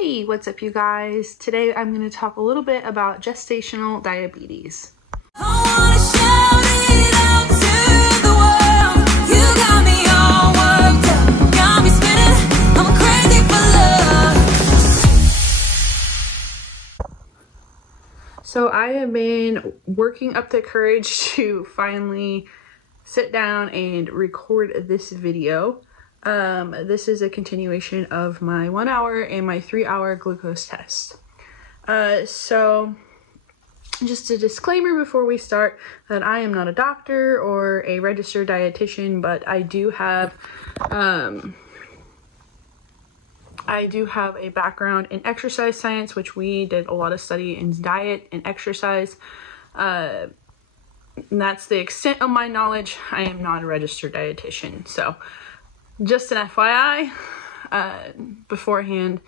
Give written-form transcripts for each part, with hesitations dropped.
Hey, what's up you guys? Today I'm going to talk a little bit about gestational diabetes. So I have been working up the courage to finally sit down and record this video. This is a continuation of my 1 hour and my 3 hour glucose test. So just a disclaimer before we start that I am not a doctor or a registered dietitian, but I do have a background in exercise science, which we did a lot of study in diet and exercise. And that's the extent of my knowledge. I am not a registered dietitian. So just an FYI beforehand,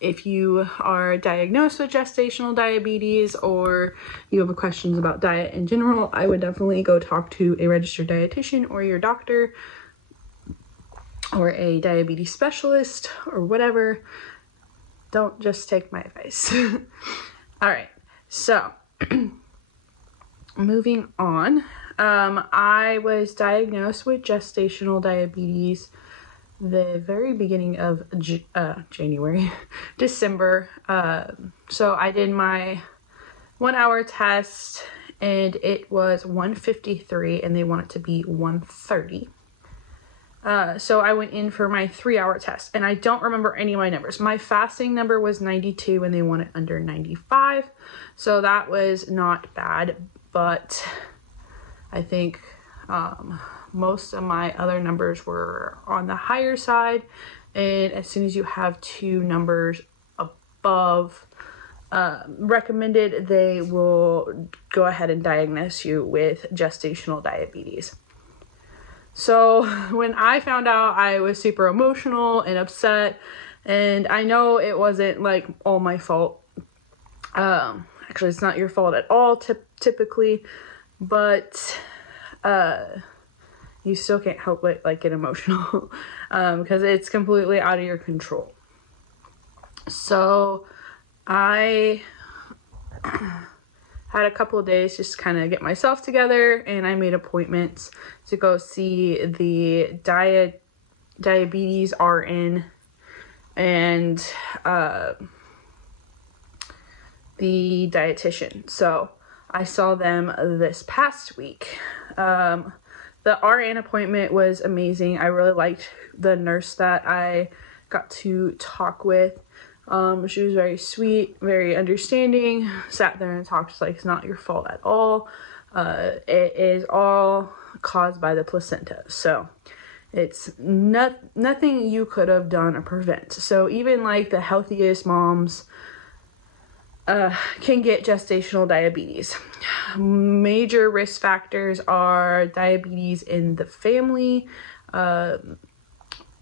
if you are diagnosed with gestational diabetes or you have questions about diet in general, I would definitely go talk to a registered dietitian or your doctor or a diabetes specialist or whatever. Don't just take my advice. All right, so moving on. I was diagnosed with gestational diabetes the very beginning of December. So I did my 1 hour test and it was 153 and they want it to be 130. So I went in for my 3 hour test and I don't remember any of my numbers. My fasting number was 92 and they want it under 95. So that was not bad, but I think most of my other numbers were on the higher side, and as soon as you have two numbers above recommended, they will go ahead and diagnose you with gestational diabetes. So when I found out, I was super emotional and upset, and I know it wasn't like all my fault. Actually, it's not your fault at all typically, but you still can't help but like get emotional because it's completely out of your control. So I had a couple of days just kind of get myself together, and I made appointments to go see the diabetes RN and the dietitian. So I saw them this past week. The RN appointment was amazing. I really liked the nurse that I got to talk with. She was very sweet, very understanding, sat there and talked like it's not your fault at all. It is all caused by the placenta. So it's nothing you could have done or prevent. So even like the healthiest moms can get gestational diabetes. Major risk factors are diabetes in the family,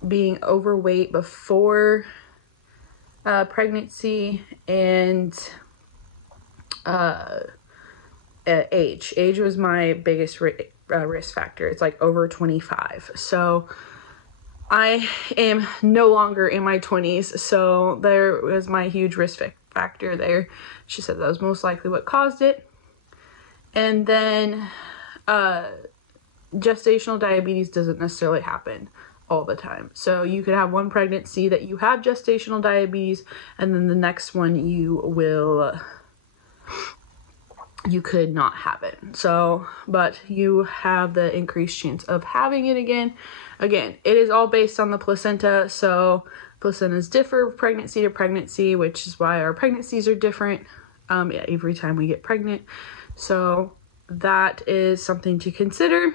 being overweight before pregnancy, and age. Age was my biggest risk factor. It's like over 25. So I am no longer in my 20s, so there was my huge risk factor there. She said that was most likely what caused it. And then gestational diabetes doesn't necessarily happen all the time. So you could have one pregnancy that you have gestational diabetes, and then the next one you could not have it. So, but you have the increased chance of having it again. Again, it is all based on the placenta. So placentas differ pregnancy to pregnancy, which is why our pregnancies are different every time we get pregnant. So that is something to consider.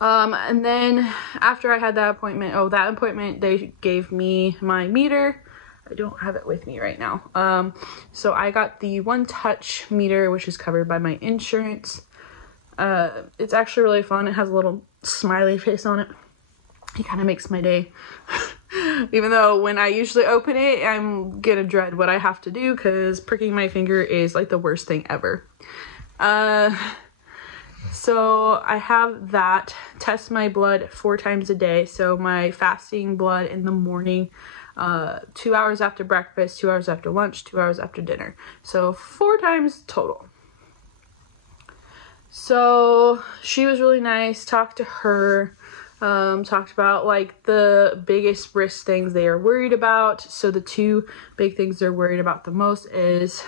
And then after I had that appointment, they gave me my meter. I don't have it with me right now. So I got the One Touch meter, which is covered by my insurance. It's actually really fun. It has a little smiley face on it. It kind of makes my day. Even though when I usually open it, I'm gonna dread what I have to do because pricking my finger is like the worst thing ever. So I have that, test my blood 4 times a day. So my fasting blood in the morning, 2 hours after breakfast, 2 hours after lunch, 2 hours after dinner. So 4 times total. So she was really nice, talked to her, talked about like the biggest risk things they are worried about. So the 2 big things they're worried about the most is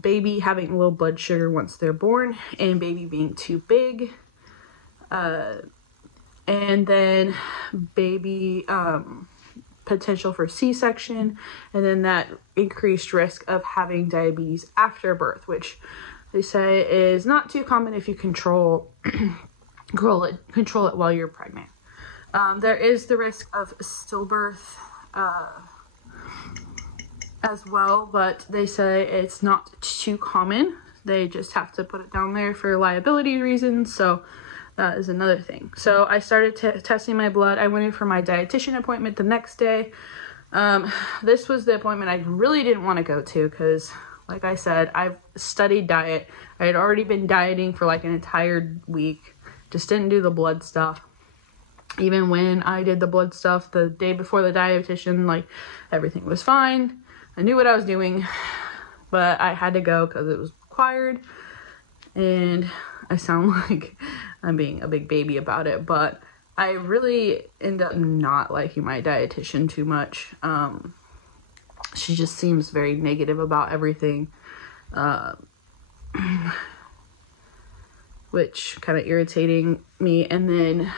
baby having low blood sugar once they're born, and baby being too big, and then baby potential for C-section, and then that increased risk of having diabetes after birth, which they say is not too common if you control it while you're pregnant. There is the risk of stillbirth as well, but they say it's not too common. They just have to put it down there for liability reasons, so that is another thing. So I started testing my blood. I went in for my dietitian appointment the next day. This was the appointment I really didn't want to go to because, like I said, I've studied diet. I had already been dieting for like an entire week, just didn't do the blood stuff. Even when I did the blood stuff the day before the dietitian, like everything was fine. I knew what I was doing, but I had to go because it was required, and I sound like I'm being a big baby about it, but I really end up not liking my dietitian too much. She just seems very negative about everything, which kind of irritating me. And then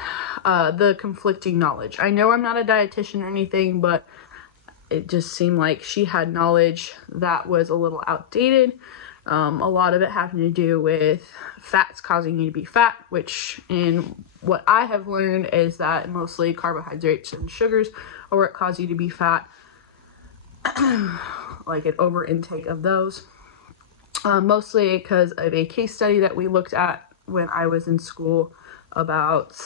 the conflicting knowledge. I know I'm not a dietitian or anything, but it just seemed like she had knowledge that was a little outdated. A lot of it having to do with fats causing you to be fat, which in what I have learned is that mostly carbohydrates and sugars are what cause you to be fat, like an over intake of those. Mostly because of a case study that we looked at when I was in school about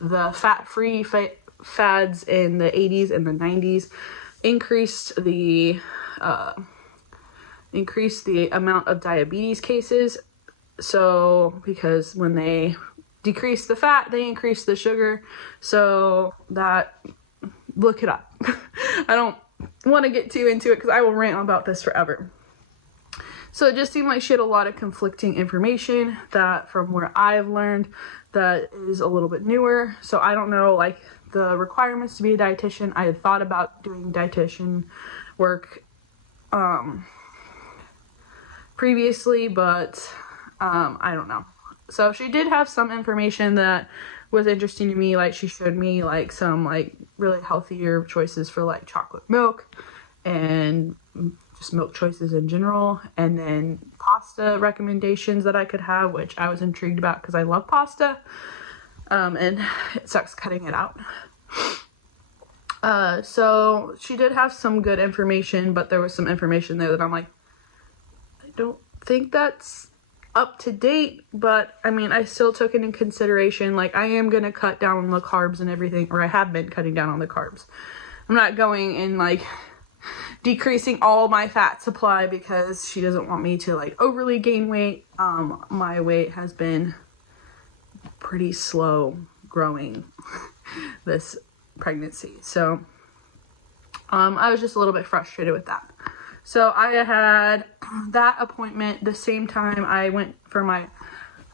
the fat-free fads in the 80s and the 90s increased the amount of diabetes cases. So because when they decrease the fat, they increase the sugar. So that, look it up. I don't want to get too into it because I will rant about this forever. So it just seemed like she had a lot of conflicting information that, from where I've learned, that is a little bit newer. So I don't know, like, the requirements to be a dietitian. I had thought about doing dietitian work previously, but I don't know. So she did have some information that was interesting to me. Like, she showed me like some like really healthier choices for like chocolate milk and just milk choices in general, and then pasta recommendations that I could have, which I was intrigued about because I love pasta. And it sucks cutting it out. So she did have some good information, but there was some information there that I'm like, I don't think that's up to date, but I mean, I still took it in consideration. Like, I am going to cut down on the carbs and everything, or I have been cutting down on the carbs. I'm not going and like decreasing all my fat supply because she doesn't want me to like overly gain weight. My weight has been pretty slow growing this pregnancy, so I was just a little bit frustrated with that. So I had that appointment the same time I went for my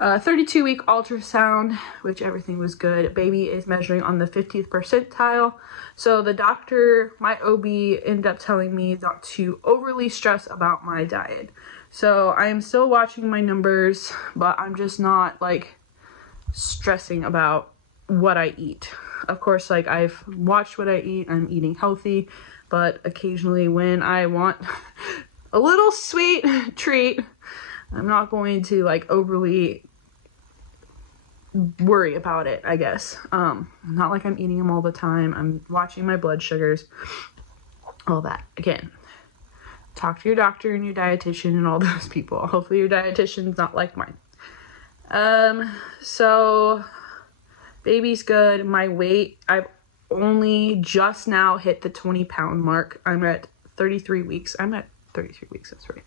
32-week ultrasound, which everything was good. Baby is measuring on the 50th percentile. So the doctor, my OB, ended up telling me not to overly stress about my diet. So I am still watching my numbers, but I'm just not like stressing about what I eat. Of course, like, I've watched what I eat. I'm eating healthy, but occasionally when I want a little sweet treat, I'm not going to like overly worry about it, I guess. Not like I'm eating them all the time. I'm watching my blood sugars, all that. Again, talk to your doctor and your dietitian and all those people. Hopefully your dietitian's not like mine. So baby's good. My weight, I've only just now hit the 20-pound mark. I'm at 33 weeks. I'm at 33 weeks, that's right.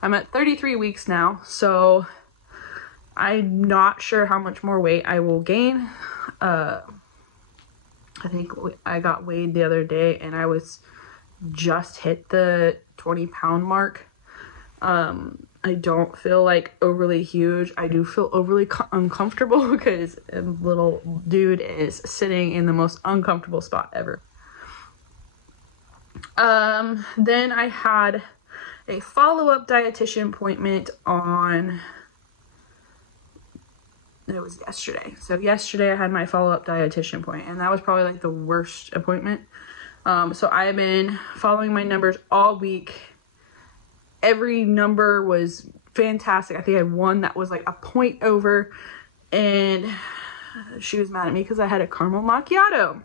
I'm at 33 weeks now, so I'm not sure how much more weight I will gain. I think I got weighed the other day and I was just hit the 20-pound mark. I don't feel like overly huge. I do feel overly uncomfortable because a little dude is sitting in the most uncomfortable spot ever. Then I had a follow-up dietitian appointment on, it was yesterday. So yesterday I had my follow-up dietitian appointment, and that was probably like the worst appointment. So I have been following my numbers all week. Every number was fantastic. I think I had one that was like a point over, and she was mad at me because I had a caramel macchiato.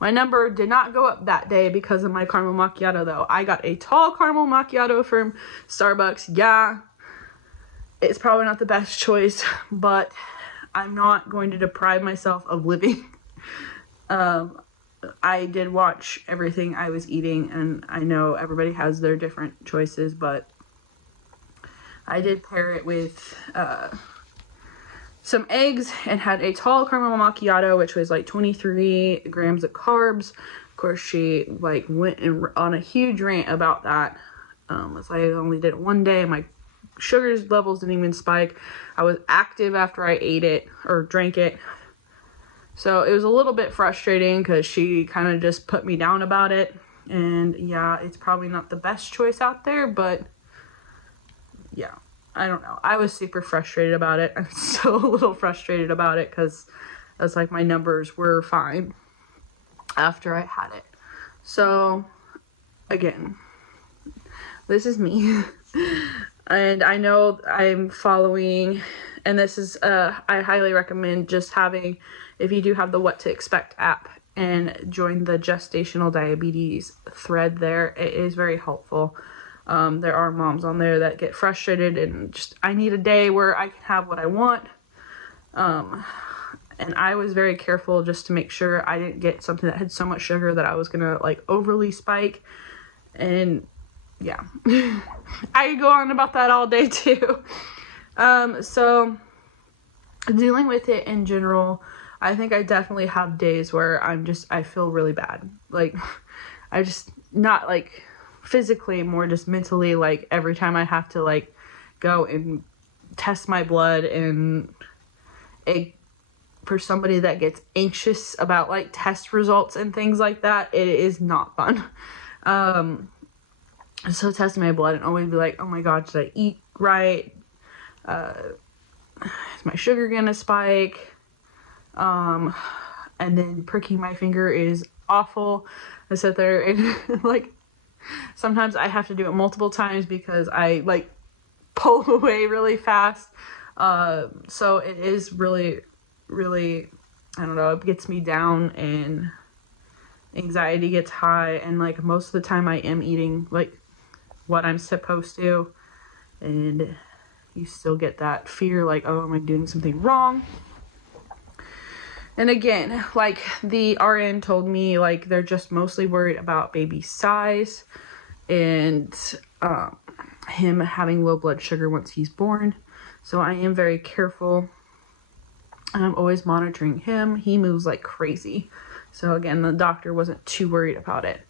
My number did not go up that day because of my caramel macchiato, though. I got a tall caramel macchiato from Starbucks. Yeah, it's probably not the best choice, but I'm not going to deprive myself of living. I did watch everything I was eating, and I know everybody has their different choices, but I did pair it with some eggs and had a tall caramel macchiato, which was like 23 grams of carbs. Of course, she like went on a huge rant about that. It's like I only did it one day. My sugar levels didn't even spike. I was active after I ate it or drank it. So it was a little bit frustrating because she kind of just put me down about it. And yeah, it's probably not the best choice out there, but yeah, I don't know. I was super frustrated about it. I'm still a little frustrated about it because it's like my numbers were fine after I had it. So again, this is me. And I know I'm following, and this is, I highly recommend just having, if you do have the What to Expect app, and join the Gestational Diabetes thread there. It is very helpful. There are moms on there that get frustrated and just, I need a day where I can have what I want. And I was very careful just to make sure I didn't get something that had so much sugar that I was gonna like overly spike. And yeah, I could go on about that all day too. So dealing with it in general, I think I definitely have days where I feel really bad. Like, I just, not like physically, more just mentally, like every time I have to like go and test my blood, and for somebody that gets anxious about like test results and things like that, it is not fun. So testing my blood and always be like, oh my God, should I eat right? Is my sugar gonna spike? And then pricking my finger is awful. I sit there and like, sometimes I have to do it multiple times because I like pull away really fast. So it is really, really, I don't know, it gets me down and anxiety gets high, and like most of the time I am eating like what I'm supposed to, and you still get that fear like, oh, am I doing something wrong? And again, like the RN told me, like they're just mostly worried about baby size and him having low blood sugar once he's born. So I am very careful. I'm always monitoring him. He moves like crazy. So again, the doctor wasn't too worried about it.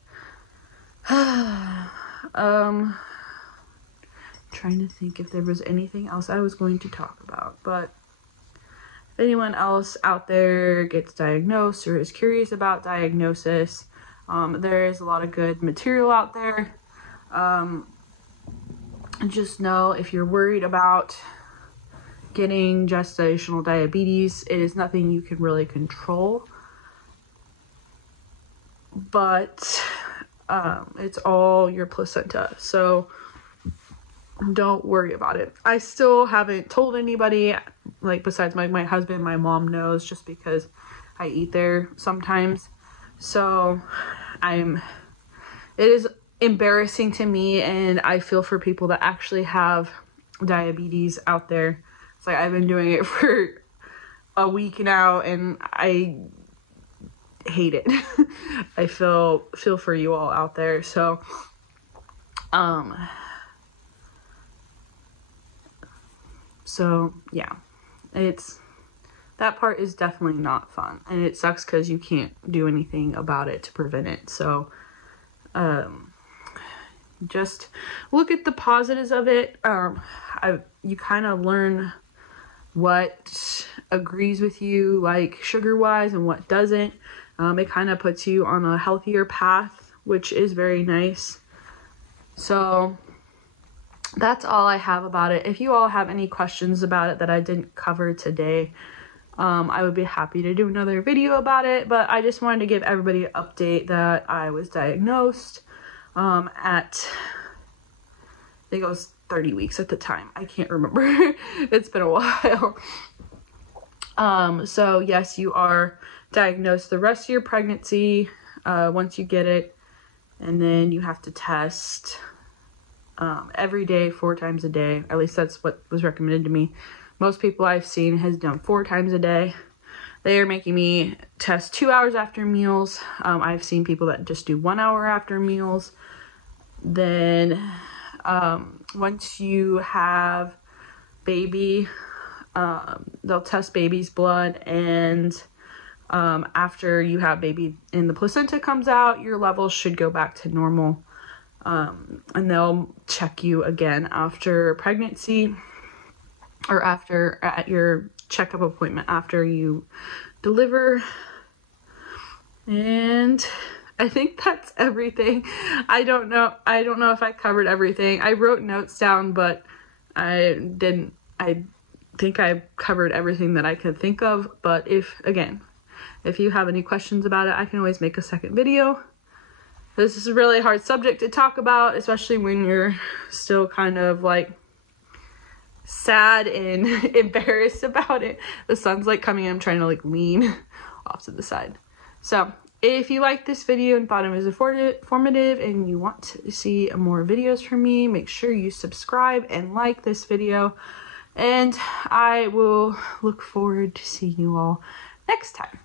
Trying to think if there was anything else I was going to talk about, but if anyone else out there gets diagnosed or is curious about diagnosis, there is a lot of good material out there. Just know if you're worried about getting gestational diabetes, it is nothing you can really control, but it's all your placenta, so don't worry about it. I still haven't told anybody, like besides my husband. My mom knows just because I eat there sometimes. So it is embarrassing to me, and I feel for people that actually have diabetes out there. It's like I've been doing it for a week now and I hate it. I feel for you all out there. So So yeah, that part is definitely not fun, and it sucks because you can't do anything about it to prevent it. So just look at the positives of it. You kind of learn what agrees with you, like sugar wise, and what doesn't. It kind of puts you on a healthier path, which is very nice. So that's all I have about it. If you all have any questions about it that I didn't cover today, I would be happy to do another video about it, but I just wanted to give everybody an update that I was diagnosed at, I think it was 30 weeks at the time. I can't remember. It's been a while. So yes, you are diagnosed the rest of your pregnancy once you get it, and then you have to test every day, 4 times a day. At least that's what was recommended to me. Most people I've seen has done 4 times a day. They are making me test 2 hours after meals. I've seen people that just do 1 hour after meals. Then once you have baby, they'll test baby's blood, and after you have baby and the placenta comes out, your levels should go back to normal. And they'll check you again after pregnancy, or at your checkup appointment after you deliver. And I think that's everything. I don't know if I covered everything. I wrote notes down, but I didn't. I think I covered everything that I could think of. But if you have any questions about it, I can always make a second video. This is a really hard subject to talk about, especially when you're still kind of like sad and embarrassed about it. The sun's like coming in. I'm trying to like lean off to the side. So if you liked this video and thought it was informative and you want to see more videos from me, make sure you subscribe and like this video, and I will look forward to seeing you all next time.